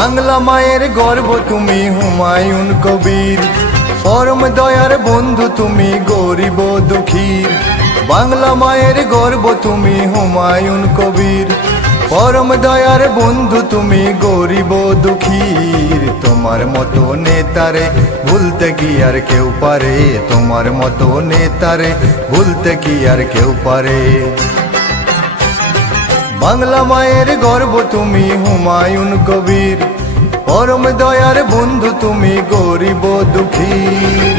বাংলা মায়ের গর্ব তুমি হুমায়ুন কবির, পরম দয়ার বন্ধু তুমি গরিব দুঃখীর। বাংলা মায়ের গর্ব তুমি হুমায়ুন কবির, পরম দয়ার বন্ধু তুমি গরিব দুঃখীর। তোমার মতো নেতারে ভুলতে কি আর কেউ পারে, তোমার মতো নেতারে ভুলতে কি আর কেউ পারে। বাংলা মায়ের গর্ব তুমি হুমায়ুন কবির, পরম দয়ার বন্ধু তুমি গরিব দুঃখীর।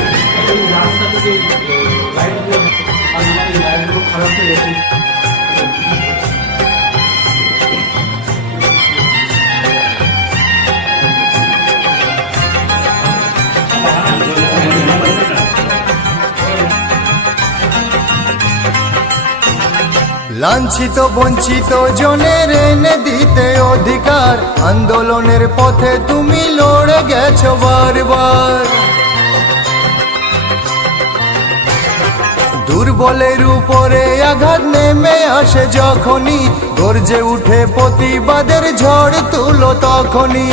লাঞ্ছিত বঞ্চিত জনের এনে দিতে অধিকার, আন্দোলনের পথে তুমি লড়ে গেছো বারবার। দুর্বলের উপরে আঘাত নেমে আসে যখনই, গর্জে উঠে প্রতিবাদের ঝড় তুলো তখনই।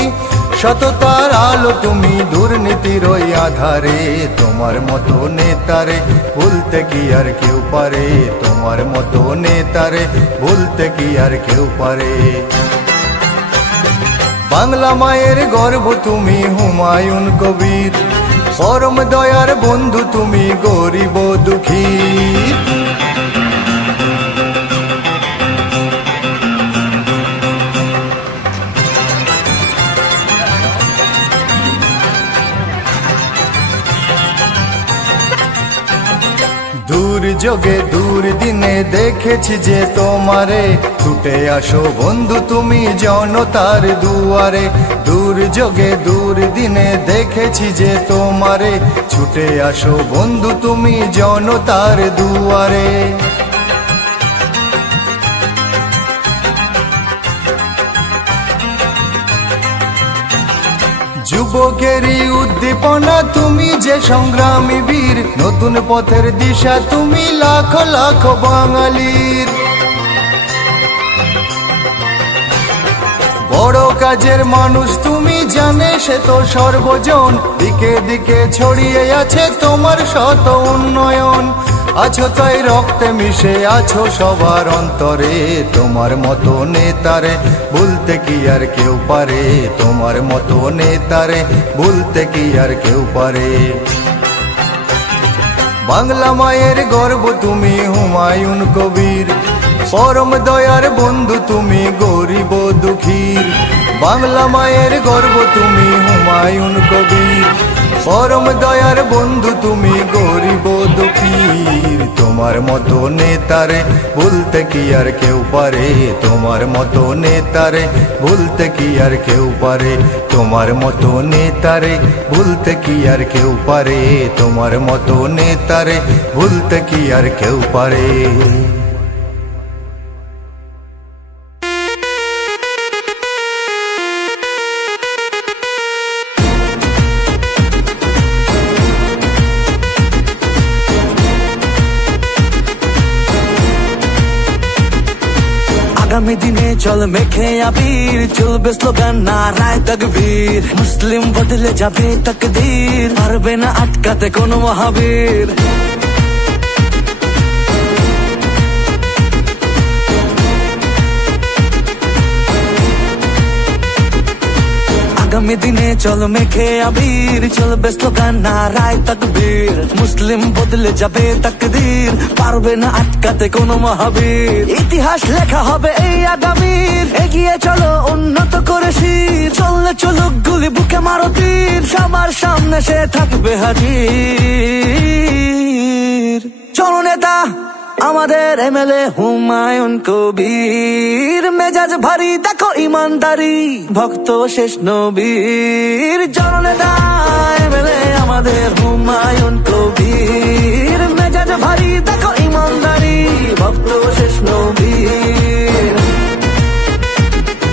সততার আলো তুমি দুর্নীতির ওই আধারে, তোমার মতো নেতারে ভুলতে কি আর কেউ পারে, তোমার মতো নেতারে ভুলতে কি আর কেউ পারে। বাংলা মায়ের গর্ব তুমি হুমায়ুন কবির, পরম দয়ার বন্ধু তুমি গরিব দুঃখীর। দুর্যোগে দুর্দিনে দেখেছি যে তোমারে, ছুটে আসো বন্ধু তুমি জনতার দুয়ারে। দুর্যোগে দুর্দিনে দেখেছি যে তোমারে, ছুটে আসো বন্ধু তুমি জনতার দুয়ারে। যুবকেরই উদ্দীপনা তুমি যে সংগ্রামী বীর, নতুন পথের দিশা তুমি লাখ লাখ বাঙালির। বড় কাজের মানুষ তুমি জানে সে তো সর্বজন, দিকে দিকে ছড়িয়ে আছে তোমার শত উন্নয়ন। আছো তাই রক্তে মিশে আছো সবার অন্তরে, তোমার মতো নেতারে ভুলতে কি আর কেউ পারে, তোমার মতো নেতারে ভুলতে কি আর কেউ পারে। বাংলা মায়ের গর্ব তুমি হুমায়ুন কবির, পরম দয়ার বন্ধু তুমি গরিব দুঃখীর। বাংলা মায়ের গর্ব তুমি হুমায়ুন কবির, পরম দয়ার বন্ধু তুমি গরিব দুঃখীর। তোমার মতো নেতারে ভুলতে কি আর কেউ পারে, তোমার মতো নেতারে ভুলতে কি আর কেউ পারে। তোমার মতো নেতারে ভুলতে কি আর কেউ পারে, তোমার মতো নেতারে ভুলতে কি আর কেউ পারে। আগামী দিনে চল মেখে আবির, চলবে স্লোগান নারায় তাকবীর। মুসলিম বদলে যাবে তাকদীর, পারবে না আটকাতে কোনো মহাবীর। আগামী দিনে চল মেখে আবির, চলবে স্লোগান নারায় তাকবীর। মুসলিম বদলে যাবে তাকদীর, পারবে না আটকাতে কোনো মহাবীর। ইতিহাস লেখা হবে এই আগামীর, এগিয়ে চলো উন্নত করে শির। চললে চলুক গুলি বুকে মারো তীর, সবার সামনে সে থাকবে হাজির। চলো নেতা আমাদের এমএলএ হুমায়ুন কবির, মেজাজ ভারী দেখো ইমানদারি, ভক্ত শেষ নবীর। জননেতা এমএলএ আমাদের হুমায়ুন কবির।